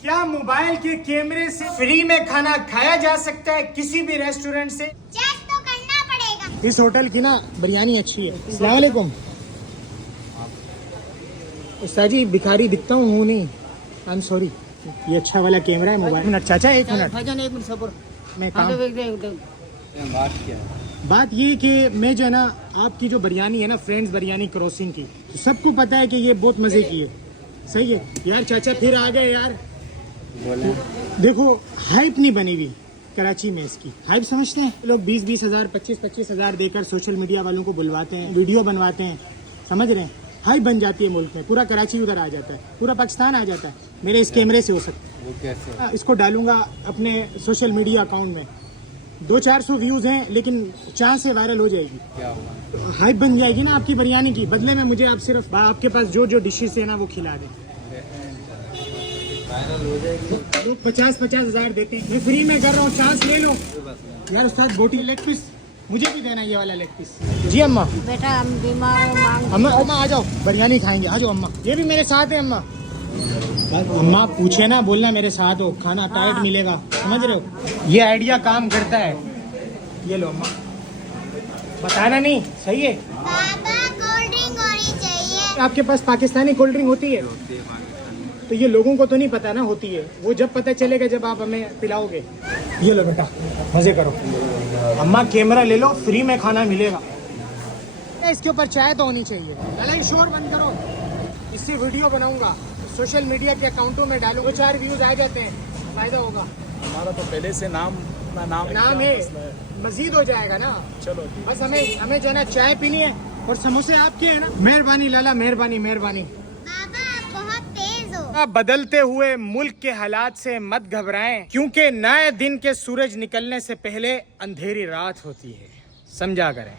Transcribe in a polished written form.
क्या मोबाइल के कैमरे से फ्री में खाना खाया जा सकता है किसी भी रेस्टोरेंट से? चेक तो करना पड़ेगा। इस होटल की ना बिरयानी अच्छी है। अस्सलाम वालेकुम। उस्ताद जी भिखारी दिखता हूँ नहीं, आई एम सॉरी। ये अच्छा वाला कैमरा है मोबाइल। मिनट चाचा, एक मिनट भाईजान, एक मिनट सबर। मैं काम। बात क्या बात ये कि मैं जो है ना, आपकी जो बिरयानी है ना, फ्रेंड्स बिरयानी क्रॉसिंग की, तो सबको पता है कि ये बहुत मजे की है। सही है यार, चाचा फिर आ गए यार। बोले? देखो हाइप नहीं बनी हुई कराची में इसकी। हाइप समझते हैं लोग, 20-20 हज़ार 25-25 हज़ार देकर सोशल मीडिया वालों को बुलवाते हैं, वीडियो बनवाते हैं, समझ रहे हैं। हाइप बन जाती है मुल्क में, पूरा कराची उधर आ जाता है, पूरा पाकिस्तान आ जाता है। मेरे इस कैमरे से हो सकता है। वो कैसे? इसको डालूंगा अपने सोशल मीडिया अकाउंट में, 200-400 व्यूज हैं, लेकिन चांस से वायरल हो जाएगी। क्या हुआ? हाइप बन जाएगी ना आपकी बिरयानी की। बदले में मुझे आप सिर्फ आपके पास जो जो डिशेस है ना वो खिला दें। वायरल हो जाएगी। लोग 50-50 हज़ार देते हैं, मैं फ्री में कर रहा हूँ, चांस ले लो यार। उस्ताद बोटी लेग पीस मुझे भी देना, ये वाला लेग पीस। जी अम्मा। बेटा हम बीमार मांग। अम्मा अम्मा आ जाओ, बिरयानी खाएंगे, आ जाओ अम्मा। ये भी मेरे साथ है अम्मा। अम्मा पूछे ना, बोलना मेरे साथ हो, खाना टाइट मिलेगा, समझ रहे हो। ये आइडिया काम करता है। ये लो अम्मा, बताना नहीं, सही है। बाबा कोल्ड ड्रिंक होनी चाहिए। आपके पास पाकिस्तानी कोल्ड ड्रिंक होती है? तो ये लोगों को तो नहीं पता ना होती है, वो जब पता चलेगा जब आप हमें पिलाओगे। ये लो बेटा, मजे करो। अम्मा कैमरा ले लो, फ्री में खाना मिलेगा। इसके ऊपर चाय तो होनी चाहिए। लाला ये शोर बंद करो, इससे वीडियो बनाऊंगा, सोशल मीडिया के अकाउंटों में डालूंगा, 4 व्यूज आ जाते हैं, फायदा होगा। हमारा तो पहले से नाम है, मजीद हो जाएगा ना। चलो बस हमें जो है ना चाय पीनी है, और समोसे आपके हैं ना। मेहरबानी लाला, मेहरबानी मेहरबानी। बाबा आप बहुत तेज हो। बदलते हुए मुल्क के हालात से मत घबराएं, क्योंकि नए दिन के सूरज निकलने से पहले अंधेरी रात होती है, समझा करें।